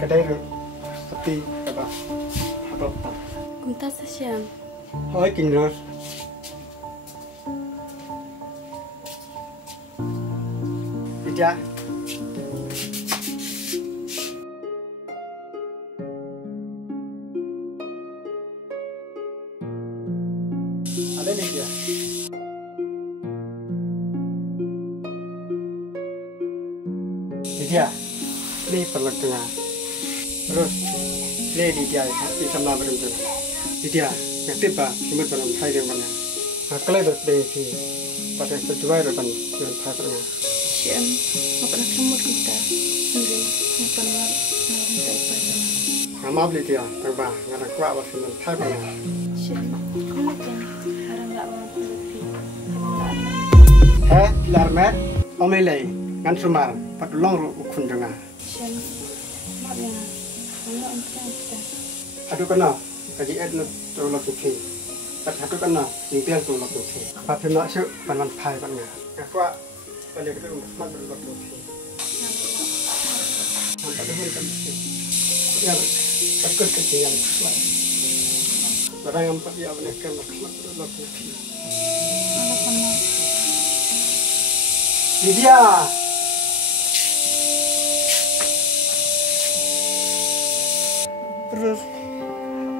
kedai ru seperti apa apa Kunta sesiang. hoi kinros tidak ada nih dia dia ini perlakunya terus ini dia di sana beruntung dia yang tiba cuma dalam hai yang mana kalau itu di pada kedua rekan yang pacarnya Siang, apa nak kamu kita? Hindi, apa nak kita ipasa? nama beli dia terbang nggak kuat waktu yang pacarnya Siang, kamu kan harang nggak mau pergi. larmet omelai ngan sumar patulong ru ukun dengar Siang, maaf ya, kalau untuk kita. aduh kena kaji etno tolak tuki aduh kena impian tolak tuki apa nak sih panan pai pannya nggak kuat balik ke rumah mak tolak tuki nampak dulu kan yang takut kecian barang yang empat ya mereka mak tolak tuki Ada pernah. Lydia terus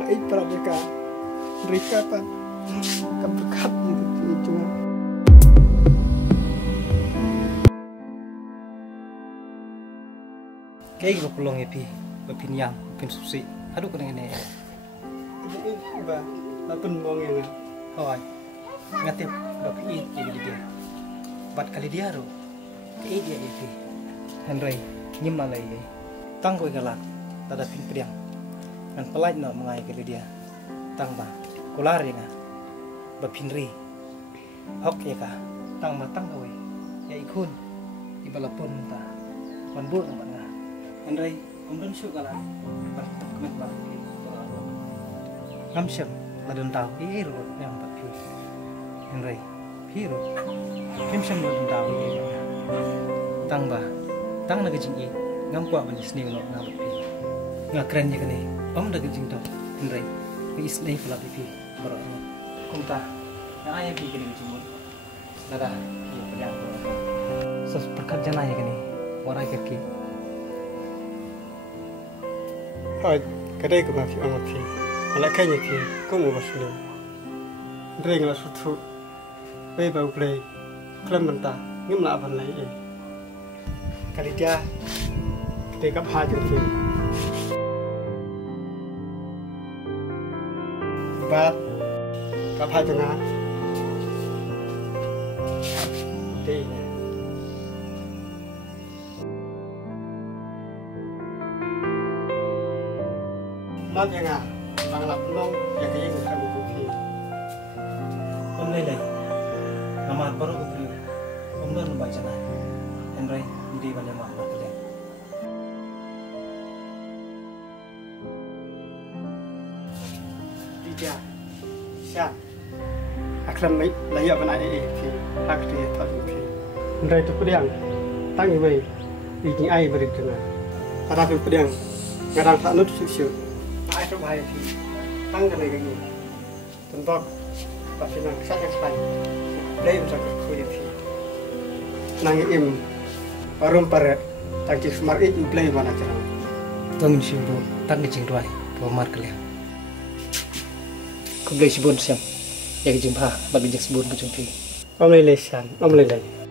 naik para mereka apa keberkat gitu cuma kayak gue pulang ya pi berpinjam susi aduh kena ini ini ba lapun mongnya oh ngatip bapi jadi dia บัดkali dia ro ke dia itu Henry nyim malai tang ko galak tada pin priang kan pelaj no mengai kali dia tang ba kular ya ba pinri hok ya ka tang ba tang oi ya ikun ibalapun ta man bu na nga Henry umdun su galak ba kemet ba ngamsyam ladon tau ro yang ba pi Henry hero kim sam lo tahu ye tang ba tang na gajing ye ngam kwa ban sni lo ngam pi nga keren ye kene om da gajing to ndrai pi isnai pula pi baro kumta na ay pi kene gajing mo dada ye pegang sos perkat jana ye kene warai kaki hai kadai ke mafi amapi ala kanya pi ko mo basle ndrai ngala sutuไปเบาเพลย์เคลื่อนมันตาเงี้ยมาพันไหนเองกระดิจ้าเด็กกับพาจริงๆบาดกับพาจังงาดีนั่นยังไงบางหลับน้องอยากจะยิ่งทำบุญพี่ om lele Amat baru aku beri, om dah membaca nah, Henry di banyak makhluk kalian. Tidak, siapa? Akram baik, layak benar ini, hak dia tak mungkin. Henry itu pedang, tangi baik, bikin air beri dengar. Ada pun pedang, ngarang tak nut susu, air tu bahaya sih, tang kena gini. Tentu, pasti nak saja sekali. Đây là cái khối điện năng im barum paret tangki smart it play mana cara Tungin simbo, tak ngijing doai, pemar kalian. Kau beli sibun siam, ya ngijing bah, bagi ngijing sibun kejumpi. Om lele sian, om lele.